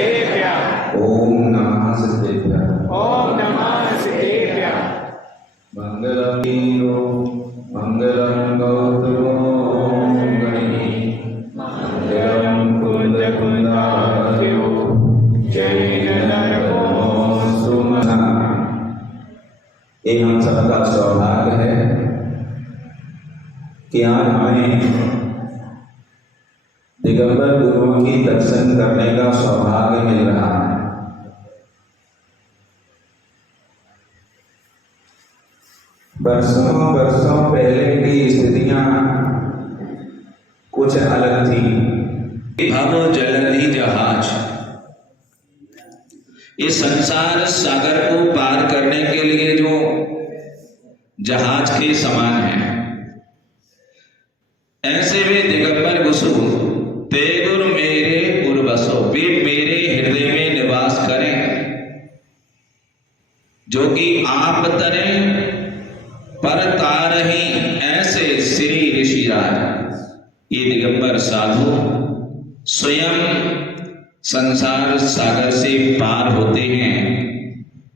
सिद्धेभ्यः ओम नमः सिद्धेभ्यः ओम नमः सिद्धेभ्यः मंगलम वीरो मंगलम गौतमो गणिः मंगलम कुंद कुंदाख्यो जय नरको सुमना। ये हम सबका सौभाग्य है कि आज हमें दिगंबर गुरुओं की दर्शन करने का सौभाग्य मिल रहा है। वर्षों वर्षों पहले की स्थितियां कुछ अलग थी। भव जलधि जहाज, इस संसार सागर को पार करने के लिए जो जहाज के समान है, ऐसे वे दिगंबर गुसु ते गुरु मेरे गुरु बसो, वे मेरे हृदय में निवास करें। जो कि आप तरें पर तारही, ऐसे श्री ऋषिराज ये दिगंबर साधु स्वयं संसार सागर से पार होते हैं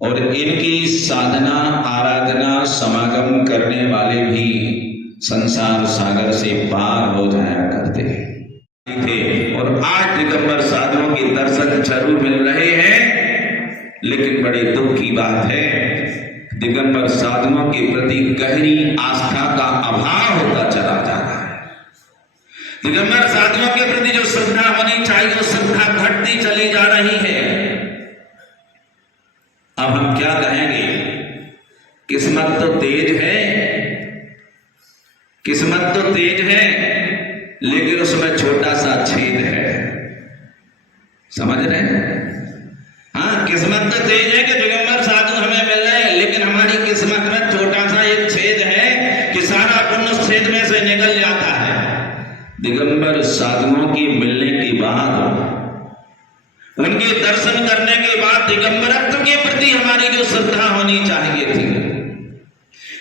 और इनकी साधना आराधना समागम करने वाले भी संसार सागर से पार हो जाया करते थे। और आज दिगंबर साधुओं के दर्शन जरूर मिल रहे हैं, लेकिन बड़े दुख की बात है दिगंबर साधुओं के प्रति गहरी आस्था का अभाव होता चला जा रहा है। दिगंबर साधुओं के प्रति जो श्रद्धा होनी चाहिए वो श्रद्धा घटती चली जा रही है। अब हम क्या कहेंगे, किस्मत तो तेज है, किस्मत तो तेज है, लेकिन उसमें छोटा सा छेद है। समझ रहे हैं? हाँ, किस्मत तो तेज है कि दिगंबर साधु हमें मिल रहे हैं, लेकिन हमारी किस्मत में छोटा सा एक छेद है कि सारा पुण्य उस छेद में से निकल जाता है। दिगंबर साधुओं की मिलने के बाद, उनके दर्शन करने के बाद दिगंबरत्व के प्रति हमारी जो श्रद्धा होनी चाहिए थी,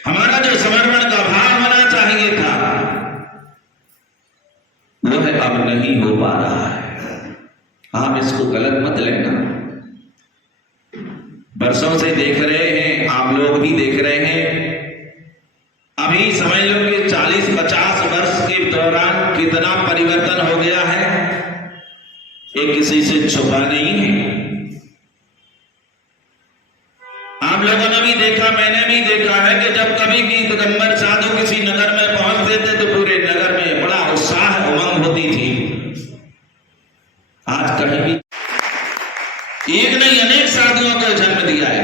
हमारा जो समर्पण का भाव होना चाहिए था, वह अब नहीं हो पा रहा है। आप इसको गलत मत लेना। वर्षों से देख रहे हैं, आप लोग भी देख रहे हैं। अभी समझ लो कि 40-50 वर्ष के दौरान कितना परिवर्तन हो गया है, ये किसी से छुपा नहीं है। आप लोगों ने भी देखा, मैंने भी देखा है कि जब कभी भी दिगंबर साधु किसी नगर में पहुंचते थे तो पूरे नगर में बड़ा उत्साह उमंग होती थी। आज कहीं भी एक नहीं अनेक साधुओं को जन्म दिया है।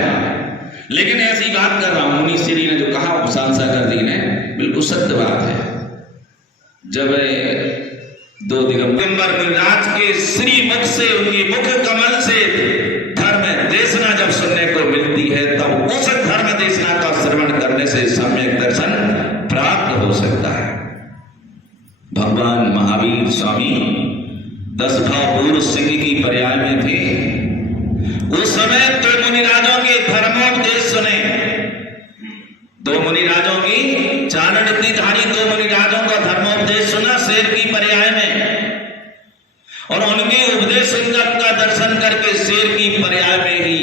लेकिन ऐसी बात कर रहा हूं, मुनि श्री ने जो कहा सागर जी ने, बिल्कुल सत्य बात है। जब दो दिगंबर राज के श्री मुख से, उनकी मुख कमल से धर्म देशना जब सुनने को मिलती है, तब उस धर्म देशना का श्रवण करने से सम्यक दर्शन प्राप्त हो सकता है। भगवान महावीर स्वामी 10 भाव पूर्व सिंह की पर्याय में थे। उस समय दो मुनिराजों के धर्मोपदेश सुने, दो मुनिराजों की चारणधारी दो मुनिराजों का धर्मोपदेश सुना शेर की पर्याय में, और उनके उपदेश सुनकर का दर्शन करके शेर की पर्याय में ही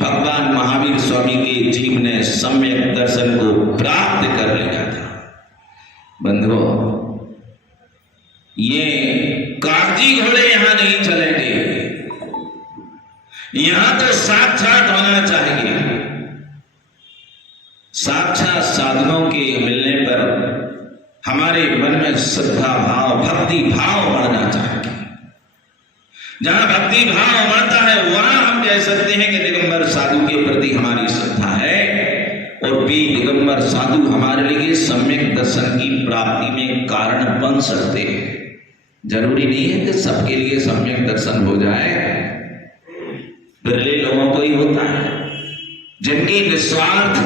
भगवान महावीर स्वामी के जीव ने सम्यक दर्शन को प्राप्त कर लिया था। बंधुओं, ये कागजी घोड़े यहां नहीं चलेंगे, यहां तो साक्षात होना चाहिए। साक्षात साधनों के मिलने पर हमारे मन में श्रद्धा भाव, भक्ति भाव बढ़ना चाहिए। जहां भक्ति भाव बढ़ता है वहां हम कह सकते हैं कि दिगंबर साधु के प्रति हमारी श्रद्धा है, और भी दिगंबर साधु हमारे लिए सम्यक दर्शन की प्राप्ति में कारण बन सकते हैं। जरूरी नहीं है कि सबके लिए सम्यक दर्शन हो जाए, बिरले लोगों को ही होता है। जिनकी निस्वार्थ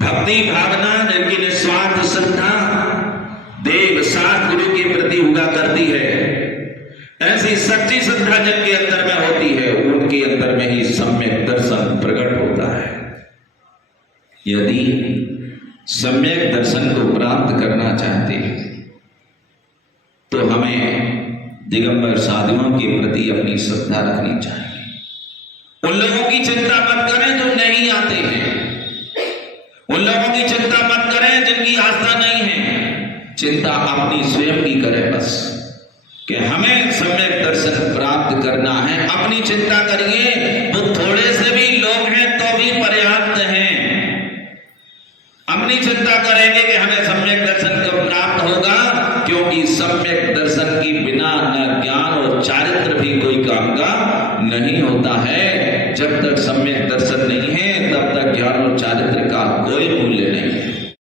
भक्ति भावना, जिनकी निस्वार्थ श्रद्धा देव साथ गुरु के प्रति हुआ करती है, ऐसी सच्ची श्रद्धा जिनके अंदर में होती है, उनके अंदर में ही सम्यक दर्शन प्रकट होता है। यदि सम्यक दर्शन को प्राप्त करना चाहते हैं तो हमें दिगंबर साधुओं के प्रति अपनी श्रद्धा रखनी चाहिए। उन लोगों की चिंता मत करें जो नहीं आते हैं, उन लोगों की चिंता मत करें जिनकी आस्था नहीं है, चिंता अपनी स्वयं की करें बस कि हमें सम्यक दर्शन प्राप्त करना है। अपनी चिंता करिए, तो थोड़े से भी लोग हैं तो भी पर्याप्त हैं। अपनी चिंता करेंगे कि हमें सम्यक दर्शन कब प्राप्त होगा, क्योंकि सम्यक दर्शन के बिना न ज्ञान और चारित्र भी कोई काम का नहीं होता है। जब तक सम्यक दर्शन नहीं है तब तक ज्ञान और चारित्र का कोई मूल्य